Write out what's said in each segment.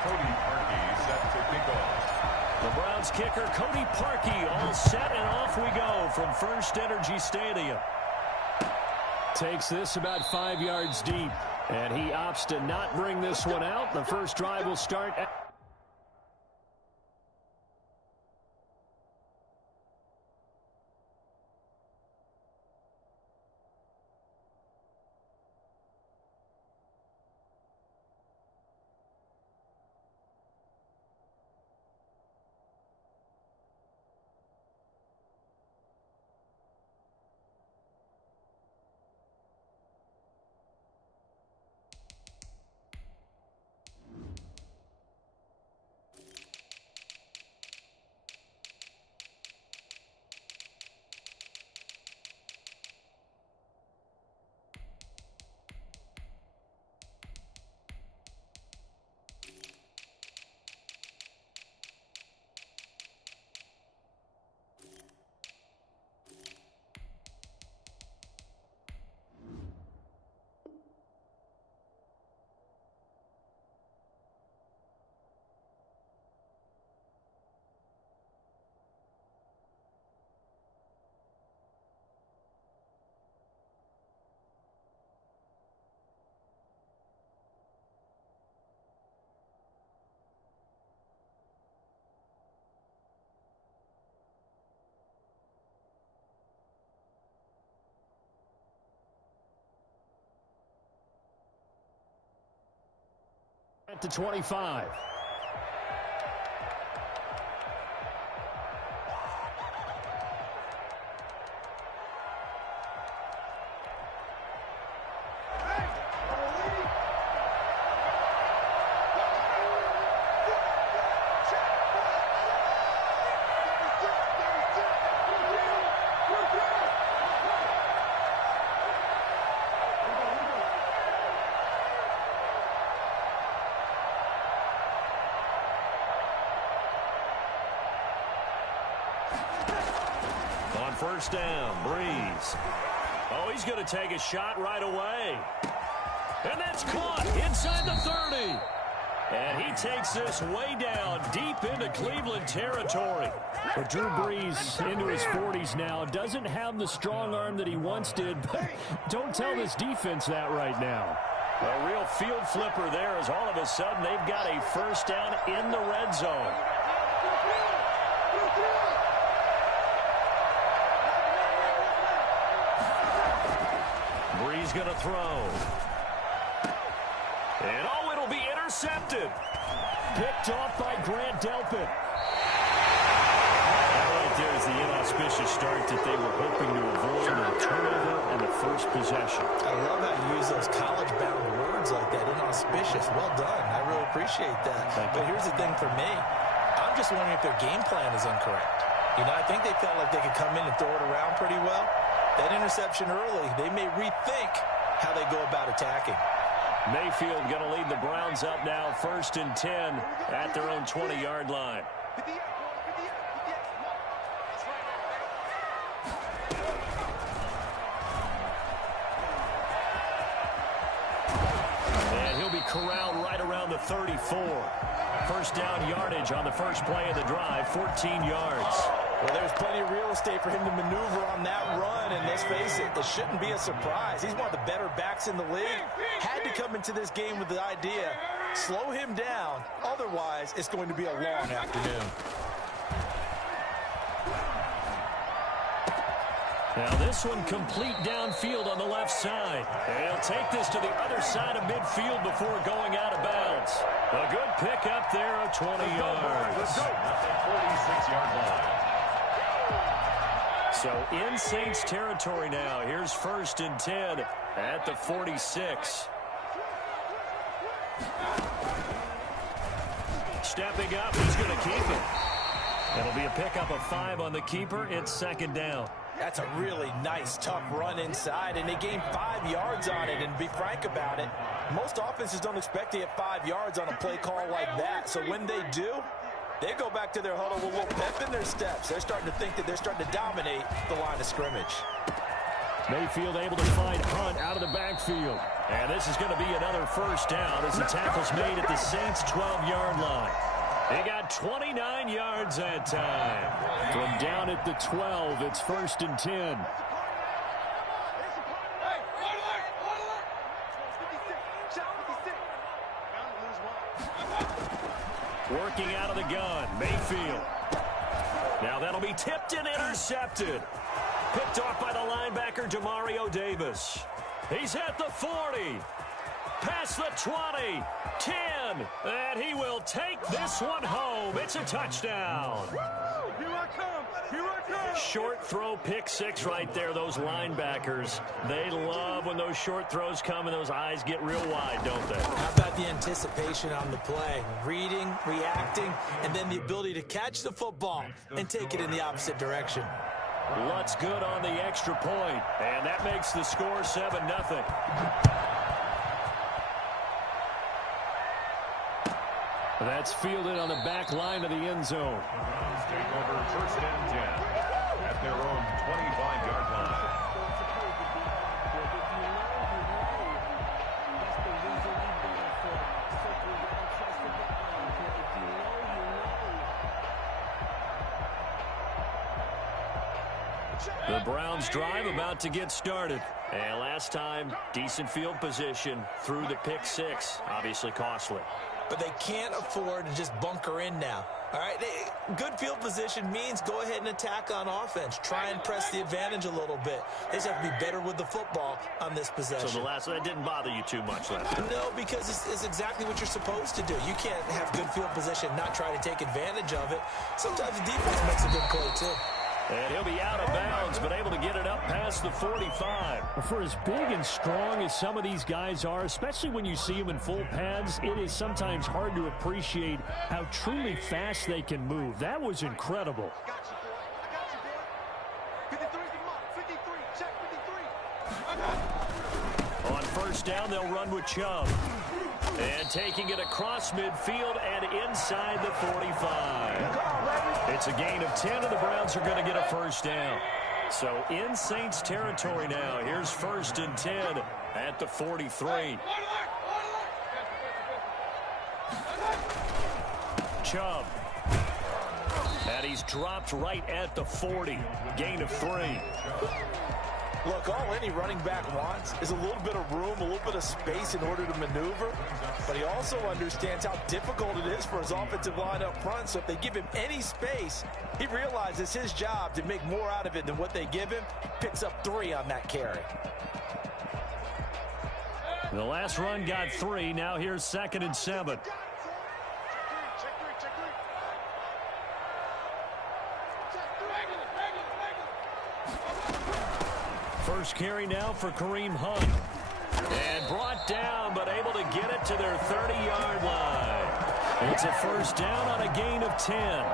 The Browns kicker, Cody Parkey, all set, and off we go from First Energy Stadium. Takes this about 5 yards deep, and he opts to not bring this one out. The first drive will start at to 25. First down, Breeze. Oh, he's going to take a shot right away. And that's caught inside the 30. And he takes this way down deep into Cleveland territory. But Drew Brees into his 40s now doesn't have the strong arm that he once did. But don't tell this defense that right now. A real field flipper there as all of a sudden they've got a first down in the red zone. Brees going to throw. And oh, it'll be intercepted. Picked off by Grant Delpit. That right there is the inauspicious start that they were hoping to avoid, a turnover and the first possession. I love how you use those college-bound words like that, inauspicious. Well done. I really appreciate that. But here's the thing for me. I'm just wondering if their game plan is incorrect. You know, I think they felt like they could come in and throw it around pretty well. That interception early, they may rethink how they go about attacking. Mayfield going to lead the Browns up now, 1st and 10 at their own 20-yard line. And he'll be corralled right around the 34. First down yardage on the first play of the drive, 14 yards. Well, there's plenty of real estate for him to maneuver on that run, and let's face it, this shouldn't be a surprise. He's one of the better backs in the league. Had to come into this game with the idea, slow him down, otherwise it's going to be a long afternoon. Now this one complete downfield on the left side. And he'll take this to the other side of midfield before going out of bounds. A good pick up there of 20 yards. Let's go. 46-yard line. So in Saints territory now. Here's 1st and 10 at the 46. Stepping up, he's going to keep it. It'll be a pickup of 5 on the keeper. It's 2nd down. That's a really nice, tough run inside, and they gained 5 yards on it. And to be frank about it, most offenses don't expect to get 5 yards on a play call like that. So when they do, they go back to their huddle with a little pep in their steps. They're starting to think that they're starting to dominate the line of scrimmage. Mayfield able to find Hunt out of the backfield. And this is going to be another first down as the tackle's made at the Saints' 12-yard line. They got 29 yards that time. From down at the 12, it's 1st and 10. Working out of the gun, Mayfield. Now that'll be tipped and intercepted. Picked off by the linebacker, Demario Davis. He's at the 40. Past the 20. 10. And he will take this one home. It's a touchdown. Here I come. Here I come. Short throw, pick six right there. Those linebackers, they love when those short throws come and those eyes get real wide, don't they? How about the anticipation on the play? Reading, reacting, and then the ability to catch the football and take it in the opposite direction. Lutt's good on the extra point, and that makes the score 7-0. That's fielded on the back line of the end zone. Browns take over 1st and 10 at their own 25-yard line. The Browns drive about to get started. And last time, decent field position through the pick six. Obviously costly. But they can't afford to just bunker in now. All right, good field position means go ahead and attack on offense. Try and press the advantage a little bit. They just have to be better with the football on this possession. So that didn't bother you too much last time? No, because it's exactly what you're supposed to do. You can't have good field position and not try to take advantage of it. Sometimes the defense makes a good play, too. And he'll be out of bounds, but able to get it up past the 45. For as big and strong as some of these guys are, especially when you see them in full pads, it is sometimes hard to appreciate how truly fast they can move. That was incredible. I got you, boy. 53, come on. 53, check 53. On first down, they'll run with Chubb. And taking it across midfield and inside the 45. It's a gain of 10, and the Browns are going to get a first down. So in Saints territory now. Here's 1st and 10 at the 43. Chubb. And he's dropped right at the 40. Gain of 3. Look, all any running back wants is a little bit of room, a little bit of space in order to maneuver. But he also understands how difficult it is for his offensive line up front. So if they give him any space, he realizes his job to make more out of it than what they give him. Picks up 3 on that carry. The last run got 3. Now here's 2nd and 7. First carry now for Kareem Hunt. And brought down, but able to get it to their 30-yard line. It's a first down on a gain of 10.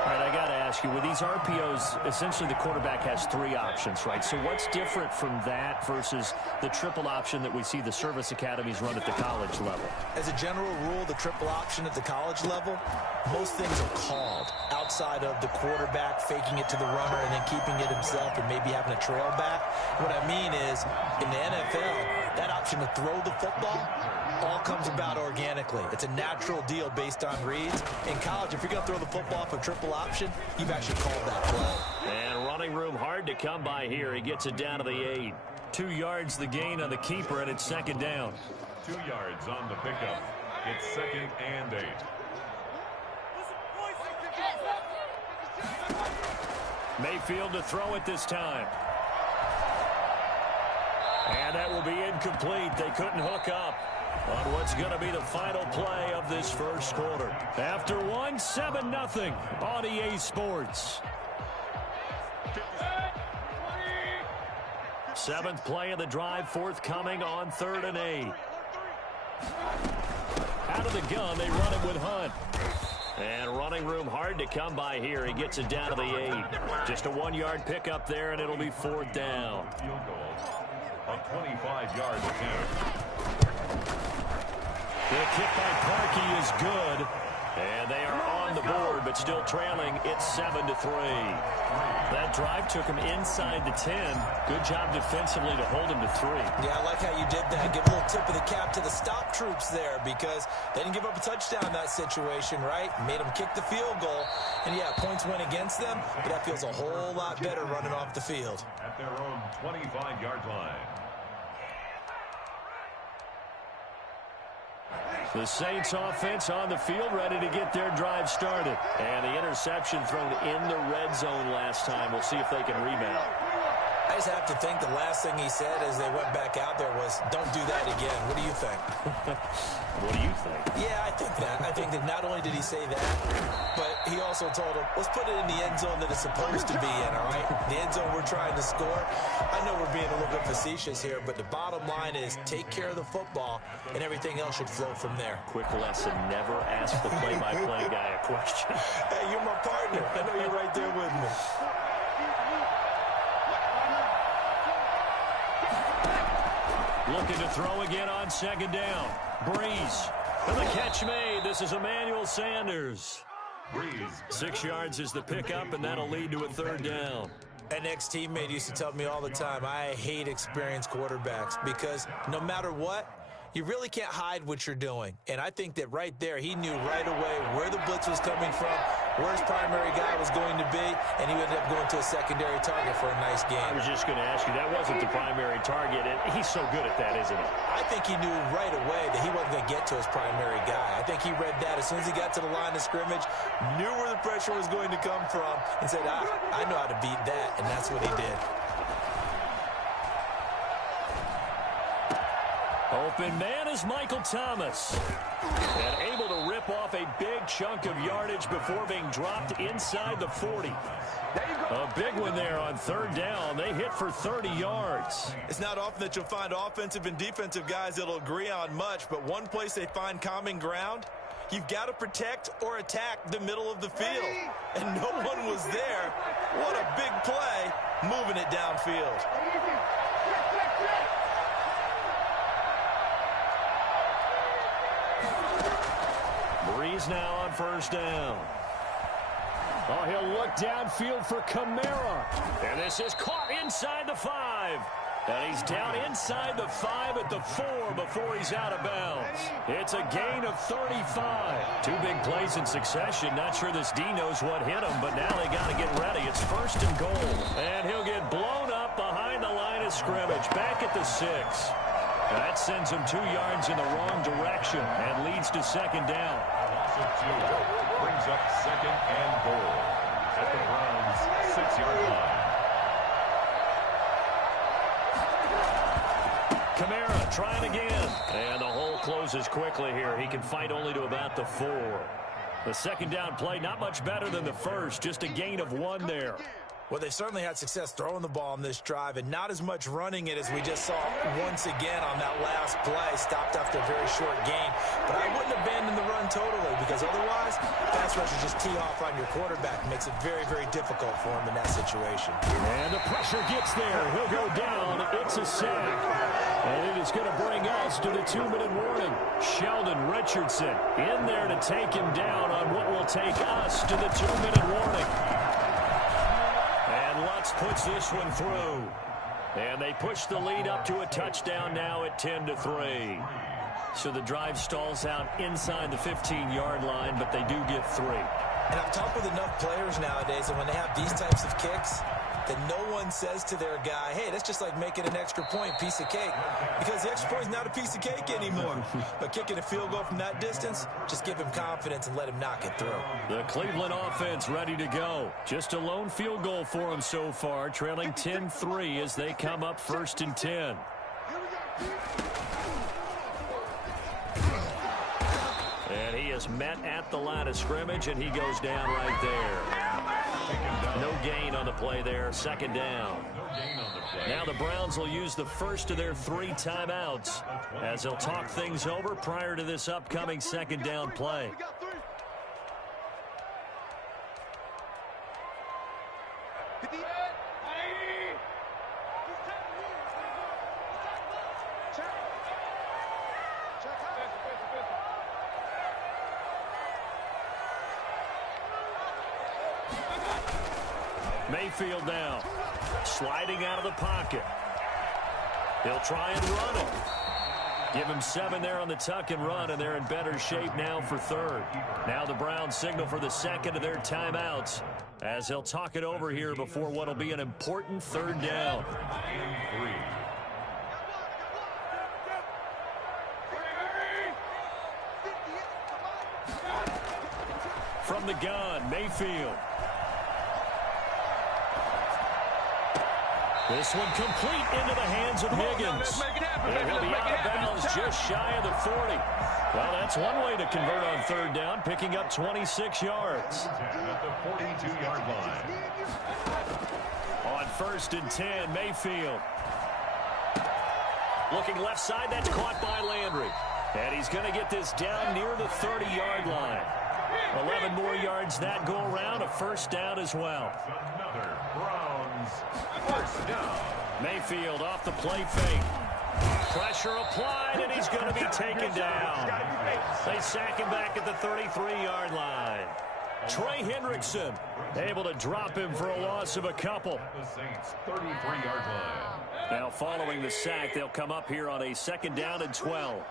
All right, I got to ask you, with these RPOs, essentially the quarterback has 3 options, right? So what's different from that versus the triple option that we see the service academies run at the college level? As a general rule, the triple option at the college level, most things are called outside of the quarterback faking it to the runner and then keeping it himself and maybe having a trail back. What I mean is, in the NFL, that option to throw the football all comes about organically. It's a natural deal based on reads. In college, if you're going to throw the football for triple option, you've actually called that play. And running room hard to come by here. He gets it down to the 8. 2 yards the gain on the keeper, and it's 2nd down. 2 yards on the pickup. It's 2nd and 8. Mayfield to throw it this time. And that will be incomplete. They couldn't hook up on what's going to be the final play of this first quarter. After 1, 7-0 on EA Sports. 7th play of the drive forthcoming on 3rd and 8. Out of the gun, they run it with Hunt. And running room hard to come by here. He gets it down to the 8. Just a 1-yard pickup there, and it'll be 4th down. Field goal. A 25-yard attempt. The kick by Parkey is good. And they are on the board, but still trailing. It's 7-3. That drive took him inside the 10. Good job defensively to hold him to 3. Yeah, I like how you did that. Give a little tip of the cap to the stop troops there because they didn't give up a touchdown in that situation, right? Made them kick the field goal. And, yeah, points went against them, but that feels a whole lot better running off the field. At their own 25-yard line. The Saints offense on the field, ready to get their drive started. And the interception thrown in the red zone last time. We'll see if they can rebound. I just have to think the last thing he said as they went back out there was, don't do that again. What do you think? What do you think? Yeah, I think that. I think that not only did he say that, but he also told him, let's put it in the end zone that it's supposed to be in, all right? The end zone we're trying to score. I know we're being a little bit facetious here, but the bottom line is take care of the football, and everything else should flow from there. Quick lesson, never ask the play-by-play guy a question. Hey, you're my partner. I know you're right there with me. Looking to throw again on second down. Breeze. And the catch made. This is Emmanuel Sanders. Breeze. 6 yards is the pickup, and that'll lead to a third down. An ex-teammate used to tell me all the time, I hate experienced quarterbacks because no matter what, you really can't hide what you're doing. And I think that right there, he knew right away where the blitz was coming from, where his primary guy was going to be, and he ended up going to a secondary target for a nice game. I was just going to ask you, that wasn't the primary target, and he's so good at that, isn't he? I think he knew right away that he wasn't going to get to his primary guy. I think he read that as soon as he got to the line of scrimmage, knew where the pressure was going to come from, and said, I know how to beat that, and that's what he did. Open man is Michael Thomas. And able to rip off a big chunk of yardage before being dropped inside the 40. A big one there on third down. They hit for 30 yards. It's not often that you'll find offensive and defensive guys that'll agree on much, but one place they find common ground, you've got to protect or attack the middle of the field. And no one was there. What a big play, moving it downfield. Breeze now on first down. Oh, he'll look downfield for Kamara. And this is caught inside the 5. And he's down inside the 5 at the 4 before he's out of bounds. It's a gain of 35. 2 big plays in succession. Not sure this D knows what hit him, but now they got to get ready. It's first and goal. And he'll get blown up behind the line of scrimmage. Back at the 6. That sends him 2 yards in the wrong direction and leads to second down. Brings up second and goal at the Browns' 6-yard line. Kamara trying again. And the hole closes quickly here. He can fight only to about the 4. The second down play, not much better than the first. Just a gain of 1 there. Well, they certainly had success throwing the ball on this drive and not as much running it as we just saw once again on that last play. Stopped after a very short gain. But I wouldn't abandon the run totally because otherwise, pass rushers just tee off on your quarterback. Makes it very, very difficult for him in that situation. And the pressure gets there. He'll go down. It's a sack. And it is going to bring us to the 2-minute warning. Sheldon Richardson in there to take him down on what will take us to the 2-minute warning. And Lutz puts this one through. And they push the lead up to a touchdown now at 10-3. So the drive stalls out inside the 15-yard line, but they do get 3. And I've talked with enough players nowadays, and when they have these types of kicks, that no one says to their guy, hey, that's just like making an extra point, piece of cake. Because the extra point is not a piece of cake anymore. But kicking a field goal from that distance, just give him confidence and let him knock it through. The Cleveland offense ready to go. Just a lone field goal for them so far, trailing 10-3 as they come up first and 10. And he is met at the line of scrimmage, and he goes down right there. No gain on the play there, second down. Now the Browns will use the first of their 3 timeouts as they'll talk things over prior to this upcoming second down play. Mayfield now. Sliding out of the pocket. He'll try and run it. Give him 7 there on the tuck and run, and they're in better shape now for third. Now the Browns signal for the second of their timeouts as he'll talk it over here before what will be an important third down. From the gun, Mayfield. This one complete into the hands of Higgins. And he'll be out of bounds just shy of the 40. Well, that's one way to convert on third down, picking up 26 yards. At the 42-yard line. On 1st and 10, Mayfield. Looking left side, that's caught by Landry. And he's going to get this down near the 30-yard line. 11 more yards that go around, a first down as well. Another Browns first down. Mayfield off the play fake. Pressure applied, and he's going to be taken down. They sack him back at the 33-yard line. Trey Hendrickson able to drop him for a loss of a couple. The Saints 33-yard line. Now following the sack, they'll come up here on a 2nd down and 12.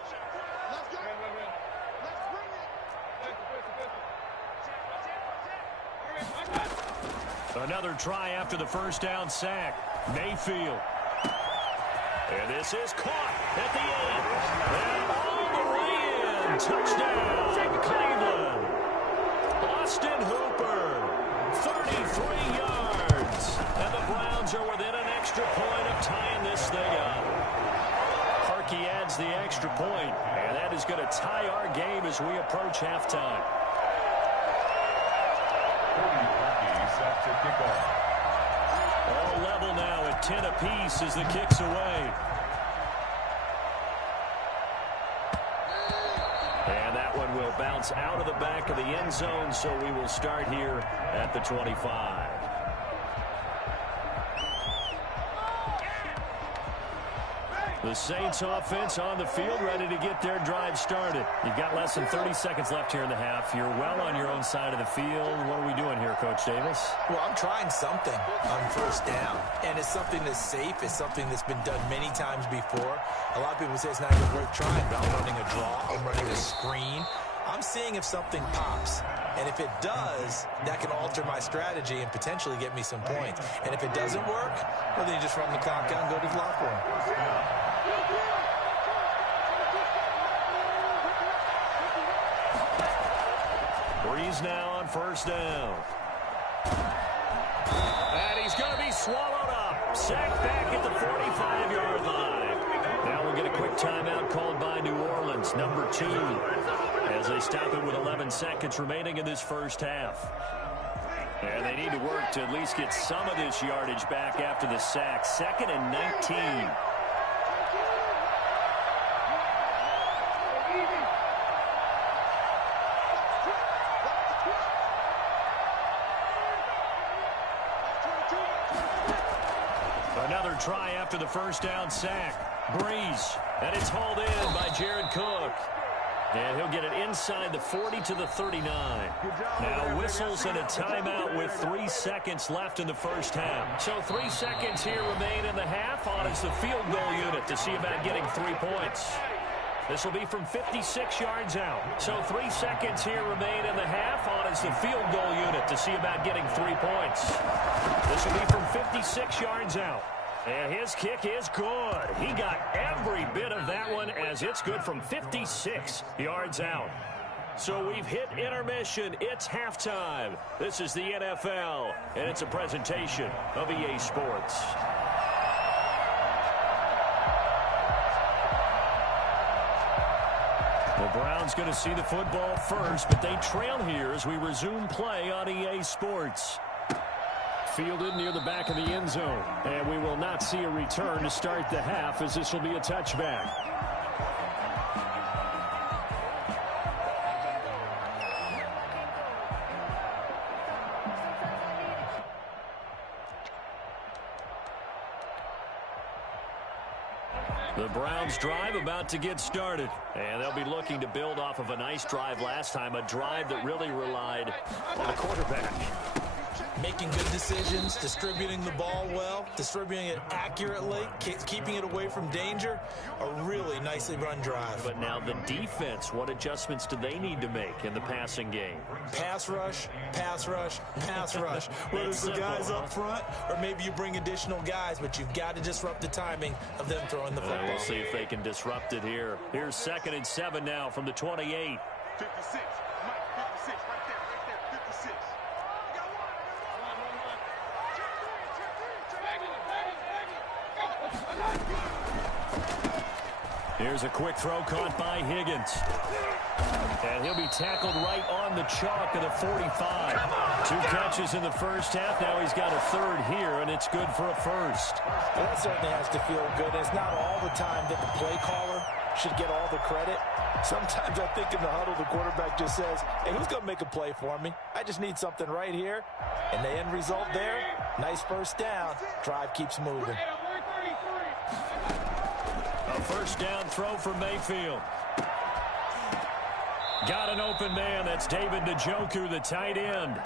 Another try after the first down sack. Mayfield. And this is caught at the 8. And all the way in. Touchdown, Cleveland. Austin Hooper. 33 yards. And the Browns are within an extra point of tying this thing up. Harkey adds the extra point, and that is going to tie our game as we approach halftime. Set to kick off. All level now at 10 apiece as the kick's away. And that one will bounce out of the back of the end zone, so we will start here at the 25. The Saints offense on the field, ready to get their drive started. You've got less than 30 seconds left here in the half. You're well on your own side of the field. What are we doing here, Coach Davis? Well, I'm trying something on first down, and it's something that's safe. It's something that's been done many times before. A lot of people say it's not even worth trying, but I'm running a draw. I'm running a screen. I'm seeing if something pops. And if it does, that can alter my strategy and potentially get me some points. And if it doesn't work, well, then you just run the clock out and go to the locker room. Breeze now on first down. And he's going to be swallowed up. Sacked back at the 45-yard line. Now we'll get a quick timeout called by New Orleans, number 2, as they stop it with 11 seconds remaining in this first half. And they need to work to at least get some of this yardage back after the sack. 2nd and 19. Another try after the first down sack. Breeze. And it's hauled in by Jared Cook. And he'll get it inside the 40 to the 39. Now whistles and a timeout with 3 seconds left in the first half. So 3 seconds here remain in the half. On is the field goal unit to see about getting 3 points. This will be from 56 yards out. So 3 seconds here remain in the half. On is the field goal unit to see about getting 3 points. This will be from 56 yards out. And his kick is good. He got every bit of that one as it's good from 56 yards out. So we've hit intermission. It's halftime. This is the NFL, and it's a presentation of EA Sports. The Browns going to see the football first, but they trail here as we resume play on EA Sports. Fielded near the back of the end zone, and we will not see a return to start the half as this will be a touchback. The Browns drive about to get started, and they'll be looking to build off of a nice drive last time, a drive that really relied on the quarterback. Making good decisions, distributing the ball well, distributing it accurately, keeping it away from danger. A really nicely run drive. But now the defense, what adjustments do they need to make in the passing game? Pass rush, pass rush, pass rush. Whether it's the guys up front or maybe you bring additional guys, but you've got to disrupt the timing of them throwing the football. We'll see if they can disrupt it here. Here's 2nd and 7 now from the 28. 56. Mike, 56. Right there, 56. Here's a quick throw caught by Higgins. And he'll be tackled right on the chalk of the 45. 2 catches in the first half. Now he's got a 3rd here, and it's good for a 1st. Well, that certainly has to feel good. It's not all the time that the play caller should get all the credit. Sometimes I think in the huddle, the quarterback just says, hey, who's going to make a play for me? I just need something right here. And the end result there, nice 1st down. Drive keeps moving. A 1st down throw for Mayfield. Got an open man. That's David Njoku, the tight end.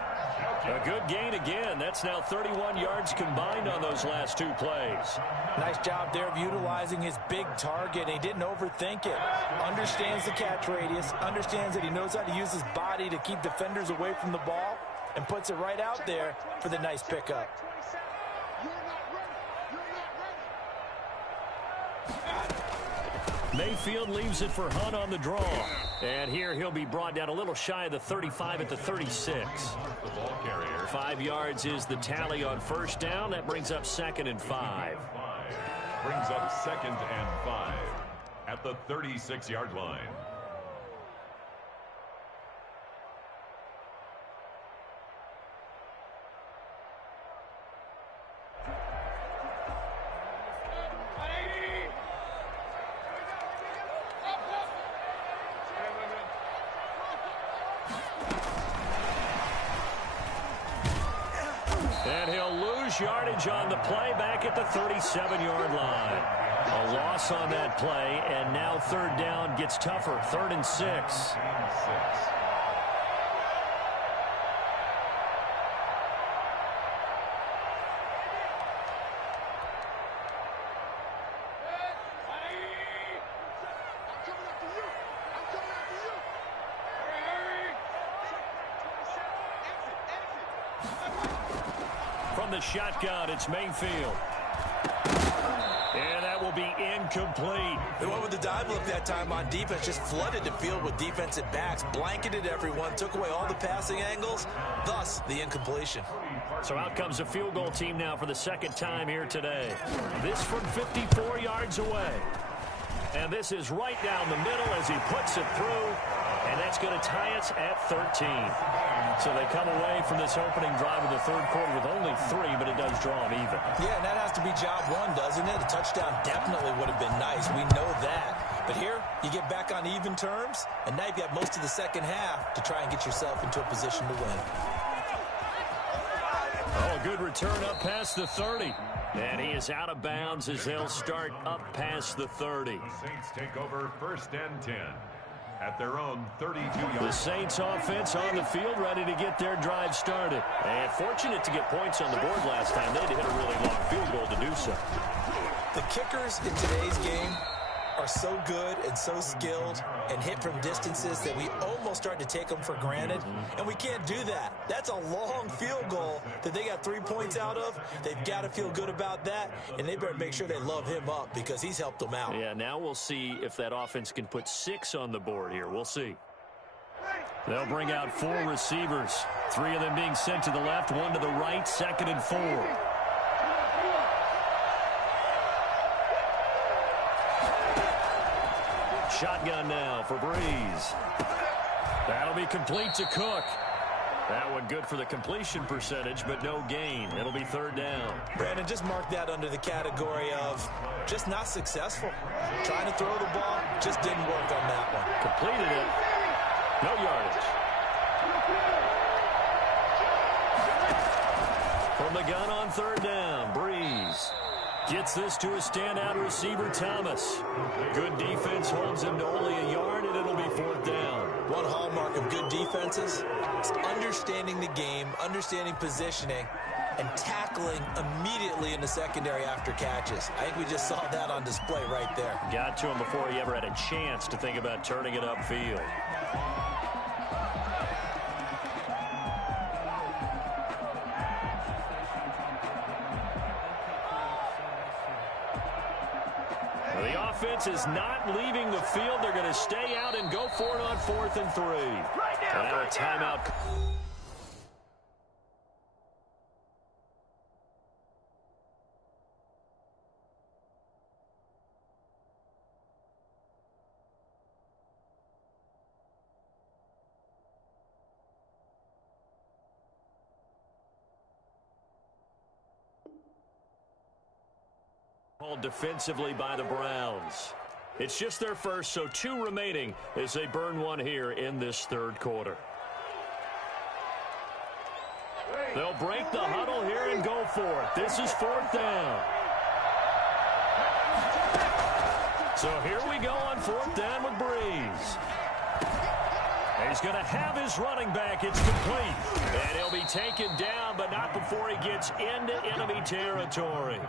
A good gain again. That's now 31 yards combined on those last 2 plays. Nice job there of utilizing his big target. He didn't overthink it. Understands the catch radius. Understands that he knows how to use his body to keep defenders away from the ball. And puts it right out there for the nice pickup. Mayfield leaves it for Hunt on the draw. And here he'll be brought down a little shy of the 35 at the 36. The ball carrier. 5 yards is the tally on 1st down. That brings up 2nd and 5. Brings up 2nd and 5 at the 36-yard line. And he'll lose yardage on the play back at the 37-yard line. A loss on that play, and now 3rd down gets tougher. 3rd and 6. From the shotgun, it's Mayfield. And that will be incomplete. They went with the dive look that time on defense, just flooded the field with defensive backs, blanketed everyone, took away all the passing angles, thus the incompletion. So out comes a field goal team now for the 2nd time here today. This from 54 yards away. And this is right down the middle as he puts it through. And that's going to tie us at 13. So they come away from this opening drive of the 3rd quarter with only 3, but it does draw them even. Yeah, and that has to be job 1, doesn't it? A touchdown definitely would have been nice. We know that. But here, you get back on even terms, and now you've got most of the 2nd half to try and get yourself into a position to win. Oh, a good return up past the 30. And he is out of bounds as they'll start up past the 30. The Saints take over 1st and 10 at their own 32-yard. The Saints offense on the field ready to get their drive started. And fortunate to get points on the board last time. They had to hit a really long field goal to do so. The kickers in today's game are so good and so skilled and hit from distances that we almost start to take them for granted, and we can't do that. That's a long field goal that they got 3 points out of. They've got to feel good about that, and they better make sure they love him up because he's helped them out. Yeah, now we'll see if that offense can put 6 on the board here. We'll see. They'll bring out 4 receivers, 3 of them being sent to the left, 1 to the right, 2nd and 4. Shotgun now for Breeze. That'll be complete to Cook. That one good for the completion percentage, but no gain. It'll be 3rd down. Brandon, just mark that under the category of just not successful. Trying to throw the ball, just didn't work on that one. Completed it. No yardage. From the gun on 3rd down, Breeze gets this to a standout receiver, Thomas. Good defense holds him to only a yard, and it'll be 4th down. One hallmark of good defense offenses is understanding the game, understanding positioning, and tackling immediately in the secondary after catches. I think we just saw that on display right there. Got to him before he ever had a chance to think about turning it upfield. The offense is not leaving the field. They're going to stay out and go for it on 4th and 3. And now a timeout. Defensively by the Browns. It's just their first, so 2 remaining as they burn one here in this 3rd quarter. They'll break the huddle here and go for it. This is 4th down. So here we go on 4th down with Breeze. He's going to have his running back. It's complete. And he'll be taken down, but not before he gets into enemy territory.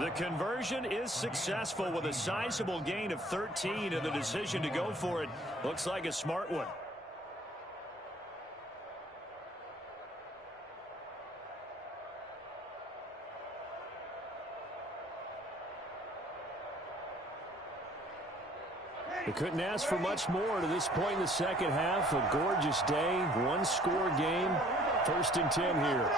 The conversion is successful with a sizable gain of 13, and the decision to go for it looks like a smart one. They couldn't ask for much more to this point in the second half. A gorgeous day, one-score game. 1st and 10 here.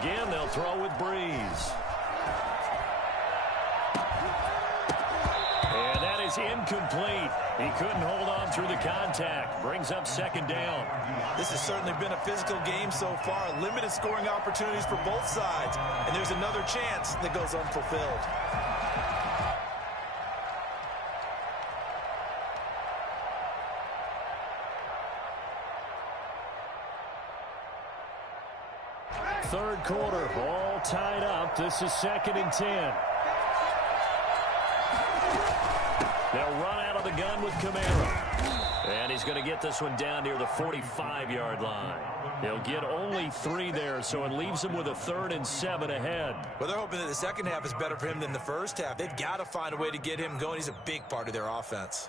Again, they'll throw with Breeze. And that is incomplete. He couldn't hold on through the contact. Brings up 2nd down. This has certainly been a physical game so far. Limited scoring opportunities for both sides. And there's another chance that goes unfulfilled. Third quarter, all tied up. This is 2nd and 10. They'll run out of the gun with Kamara. And he's going to get this one down near the 45-yard line. He'll get only 3 there, so it leaves him with a 3rd and 7 ahead. Well, they're hoping that the second half is better for him than the first half. They've got to find a way to get him going. He's a big part of their offense.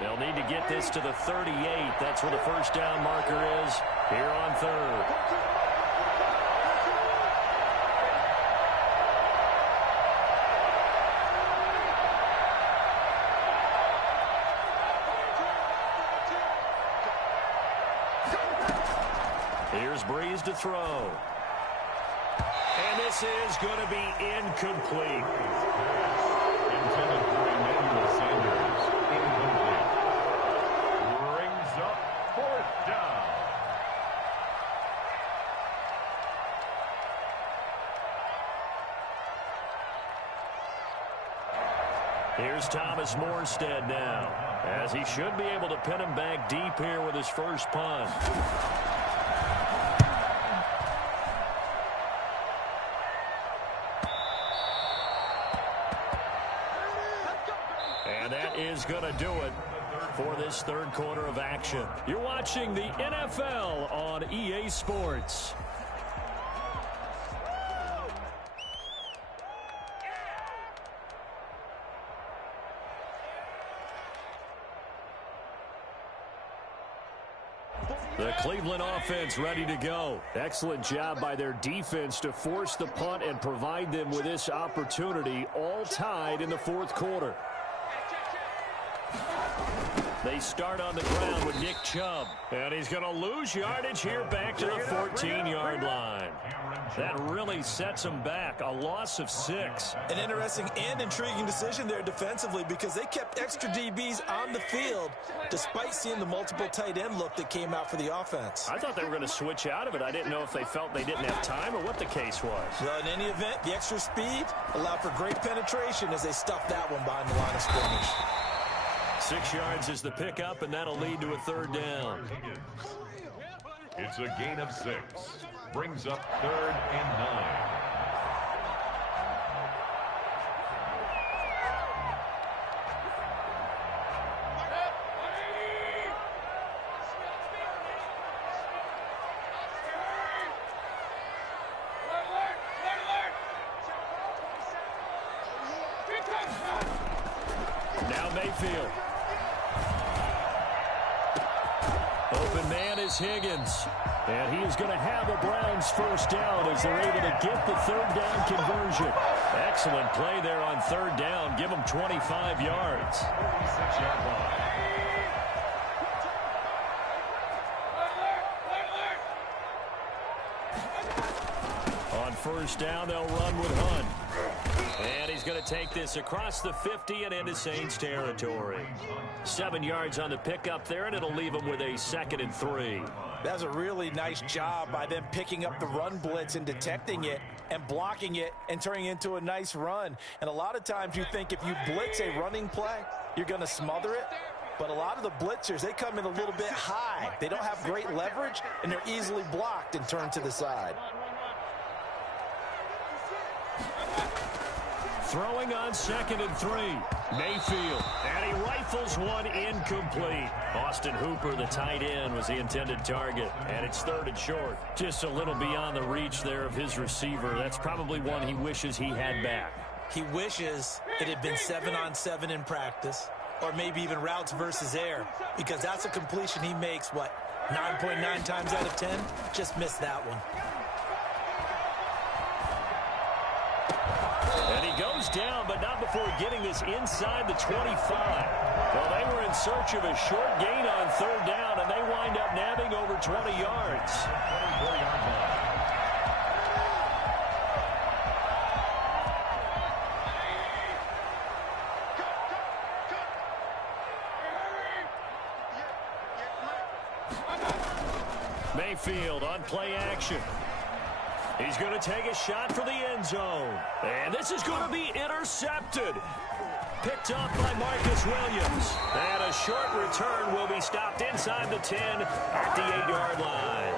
They'll need to get this to the 38. That's where the 1st down marker is here on 3rd. Here's Breeze to throw. And this is going to be incomplete. Intended for Emmanuel Sanders. Incomplete. Brings up 4th down. Here's Thomas Morstead now, as he should be able to pin him back deep here with his first punt. And that is going to do it for this 3rd quarter of action. You're watching the NFL on EA Sports. The Cleveland offense ready to go. Excellent job by their defense to force the punt and provide them with this opportunity, all tied in the 4th quarter. They start on the ground with Nick Chubb. And he's going to lose yardage here back to the 14-yard line. That really sets him back. A loss of 6. An interesting and intriguing decision there defensively because they kept extra DBs on the field despite seeing the multiple tight end look that came out for the offense. I thought they were going to switch out of it. I didn't know if they felt they didn't have time or what the case was. Well, in any event, the extra speed allowed for great penetration as they stuffed that one behind the line of scrimmage. 6 yards is the pickup, and that'll lead to a 3rd down. It's a gain of 6. Brings up 3rd and 9. Now Mayfield. Open man is Higgins. And he is going to have a Browns first down as they're able to get the third down conversion. Excellent play there on third down. Give them 25 yards. 46-yard line. On first down, they'll run with Hunt. And he's going to take this across the 50 and into Saints territory. 7 yards on the pickup there, and it'll leave him with a 2nd and 3. That's a really nice job by them picking up the run blitz and detecting it and blocking it and turning it into a nice run. And a lot of times you think if you blitz a running play, you're going to smother it. But a lot of the blitzers, they come in a little bit high. They don't have great leverage, and they're easily blocked and turned to the side. Throwing on 2nd and 3. Mayfield. And he rifles one incomplete. Austin Hooper, the tight end, was the intended target. And it's 3rd and short. Just a little beyond the reach there of his receiver. That's probably one he wishes he had back. He wishes it had been 7-on-7 in practice, or maybe even routes versus air, because that's a completion he makes, 9.9 times out of 10? Just missed that one. And he goes down, but not before getting this inside the 25. Well, they were in search of a short gain on third down, and they wind up nabbing over 20 yards. 24-yard line. Mayfield on play action. He's going to take a shot for the end zone. And this is going to be intercepted. Picked up by Marcus Williams. And a short return will be stopped inside the 10 at the 8-yard line.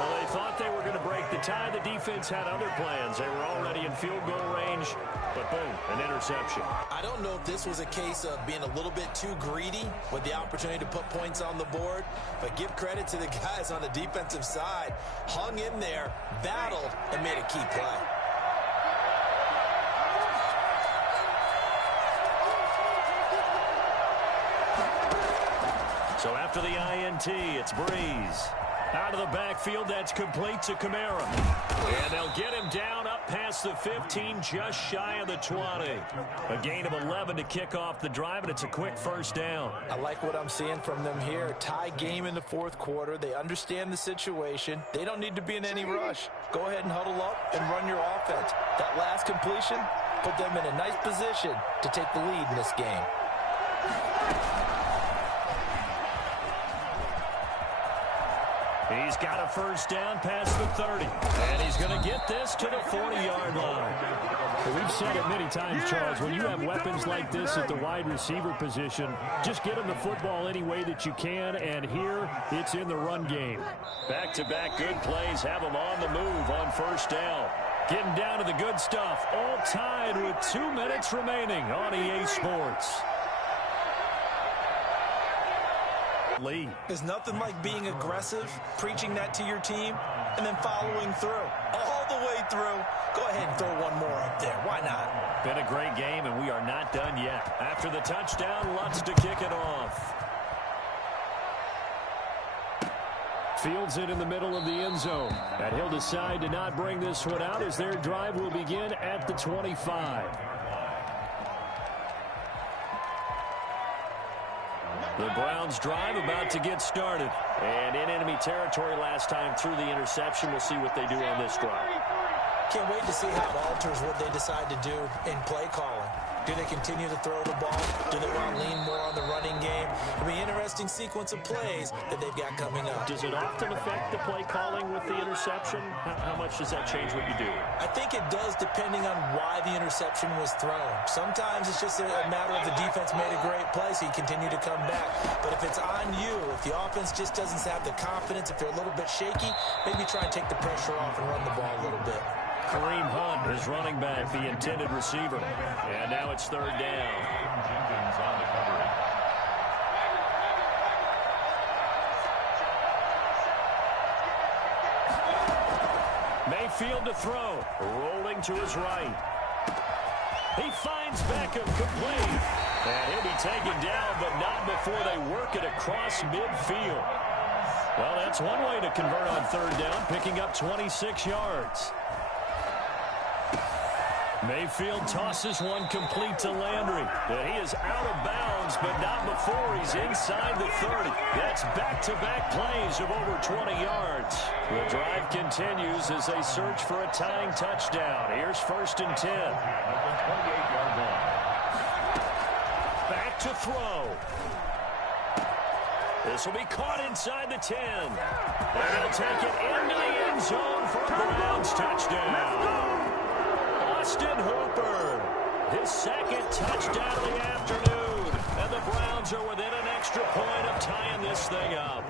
Well, they thought they were going to break the tie. The defense had other plans. They were already in field goal range. But boom, an interception. I don't know if this was a case of being a little bit too greedy with the opportunity to put points on the board, but give credit to the guys on the defensive side. Hung in there, battled, and made a key play. So after the INT, it's Breeze. Out of the backfield, that's complete to Kamara. And they'll get him down up past the 15, just shy of the 20. A gain of 11 to kick off the drive, and it's a quick first down. I like what I'm seeing from them here. Tie game in the fourth quarter. They understand the situation. They don't need to be in any rush. Go ahead and huddle up and run your offense. That last completion put them in a nice position to take the lead in this game. He's got a first down past the 30. And he's going to get this to the 40-yard line. Well, we've said it many times, Charles, when you have weapons like this at the wide receiver position, just get them the football any way that you can, and here it's in the run game. Back-to-back good plays have them on the move on first down. Getting down to the good stuff, all tied with 2 minutes remaining on EA Sports. There's nothing like being aggressive, preaching that to your team, and then following through. All the way through. Go ahead and throw one more up there. Why not? Been a great game, and we are not done yet. After the touchdown, Lutz to kick it off. Fields it in the middle of the end zone. And he'll decide to not bring this one out as their drive will begin at the 25. The Browns drive about to get started. And in enemy territory last time through the interception. We'll see what they do on this drive. Can't wait to see how it alters what they decide to do in play calling. Do they continue to throw the ball? Do they want to lean more on the running game? It'll be an interesting sequence of plays that they've got coming up. Does it often affect the play calling with the interception? How much does that change what you do? I think it does depending on why the interception was thrown. Sometimes it's just a matter of the defense made a great play, so you continue to come back. But if it's on you, if the offense just doesn't have the confidence, if they're a little bit shaky, maybe try and take the pressure off and run the ball a little bit. Kareem Hunt, his running back, the intended receiver. And now it's third down. Jenkins on the coverage. Mayfield to throw. Rolling to his right. He finds Beckham complete. And he'll be taken down, but not before they work it across midfield. Well, that's one way to convert on third down, picking up 26 yards. Mayfield tosses one complete to Landry. And he is out of bounds, but not before he's inside the 30. That's back-to-back plays of over 20 yards. The drive continues as they search for a tying touchdown. Here's 1st and 10. Back to throw. This will be caught inside the 10. And he'll take it into the end zone for a Browns touchdown. Austin Hooper, his 2nd touchdown of the afternoon. And the Browns are within an extra point of tying this thing up.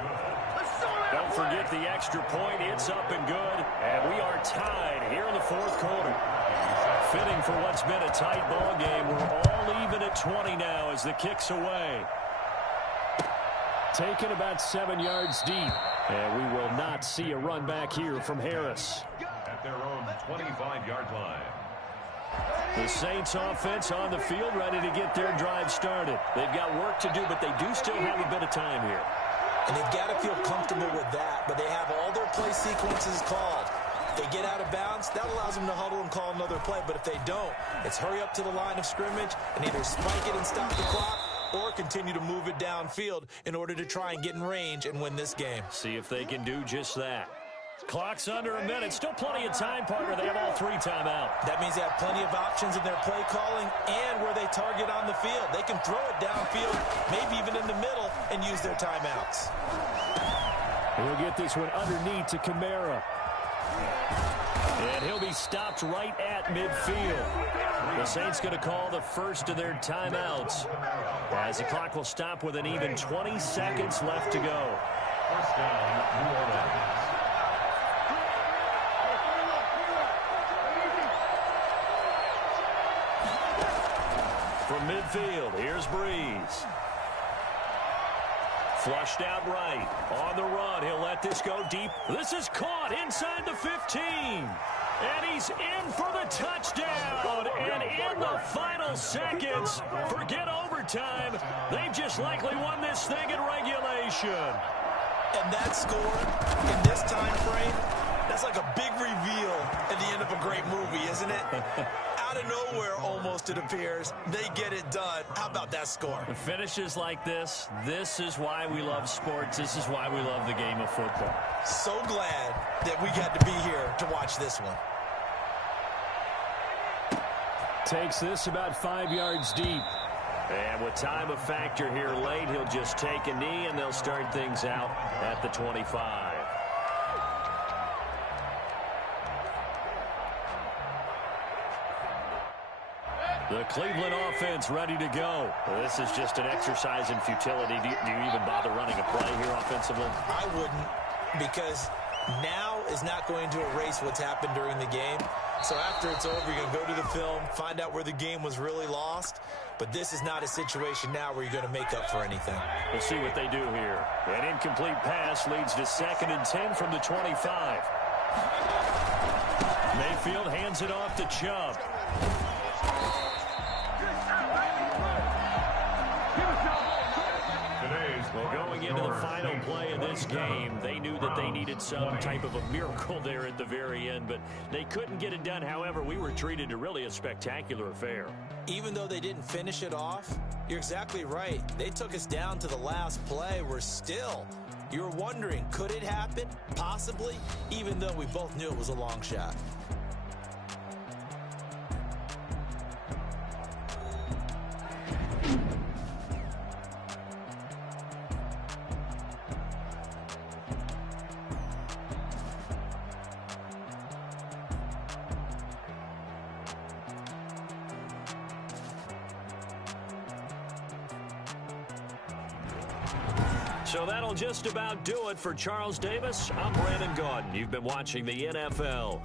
Don't forget the extra point. It's up and good. And we are tied here in the 4th quarter. Fitting for what's been a tight ball game. We're all even at 20 now as the kick's away. Taken about 7 yards deep. And we will not see a run back here from Harris. At their own 25-yard line. The Saints offense on the field, ready to get their drive started. They've got work to do, but they do still have a bit of time here. And they've got to feel comfortable with that, but they have all their play sequences called. If they get out of bounds, that allows them to huddle and call another play, but if they don't, it's hurry up to the line of scrimmage and either spike it and stop the clock or continue to move it downfield in order to try and get in range and win this game. See if they can do just that. Clock's under a minute. Still plenty of time, partner. They have all 3 timeouts. That means they have plenty of options in their play calling and where they target on the field. They can throw it downfield, maybe even in the middle, and use their timeouts. He'll get this one underneath to Kamara. And he'll be stopped right at midfield. The Saints going to call the first of their timeouts, as the clock will stop with an even 20 seconds left to go. First down, New Orleans. From midfield, here's Breeze. Flushed out right. On the run, he'll let this go deep. This is caught inside the 15. And he's in for the touchdown. And in the final seconds, forget overtime. They've just likely won this thing in regulation. And that score in this time frame, that's like a big reveal at the end of a great movie, isn't it? Out of nowhere, almost, it appears. They get it done. How about that score? The finishes like this is why we love sports. This is why we love the game of football. So glad that we got to be here to watch this one. Takes this about 5 yards deep. And with time a factor here late, he'll just take a knee, and they'll start things out at the 25. The Cleveland offense ready to go. This is just an exercise in futility. Do you even bother running a play here offensively? I wouldn't, because now is not going to erase what's happened during the game. So after it's over, you're going to go to the film, find out where the game was really lost. But this is not a situation now where you're going to make up for anything. We'll see what they do here. An incomplete pass leads to 2nd and 10 from the 25. Mayfield hands it off to Chubb. Well, going into the final play of this game, they knew that they needed some type of a miracle there at the very end, but they couldn't get it done. However, we were treated to really a spectacular affair. Even though they didn't finish it off, you're exactly right. They took us down to the last play. We're still, you're wondering, could it happen? Possibly, even though we both knew it was a long shot. So that'll just about do it for Charles Davis. I'm Brandon Gaudin. You've been watching the NFL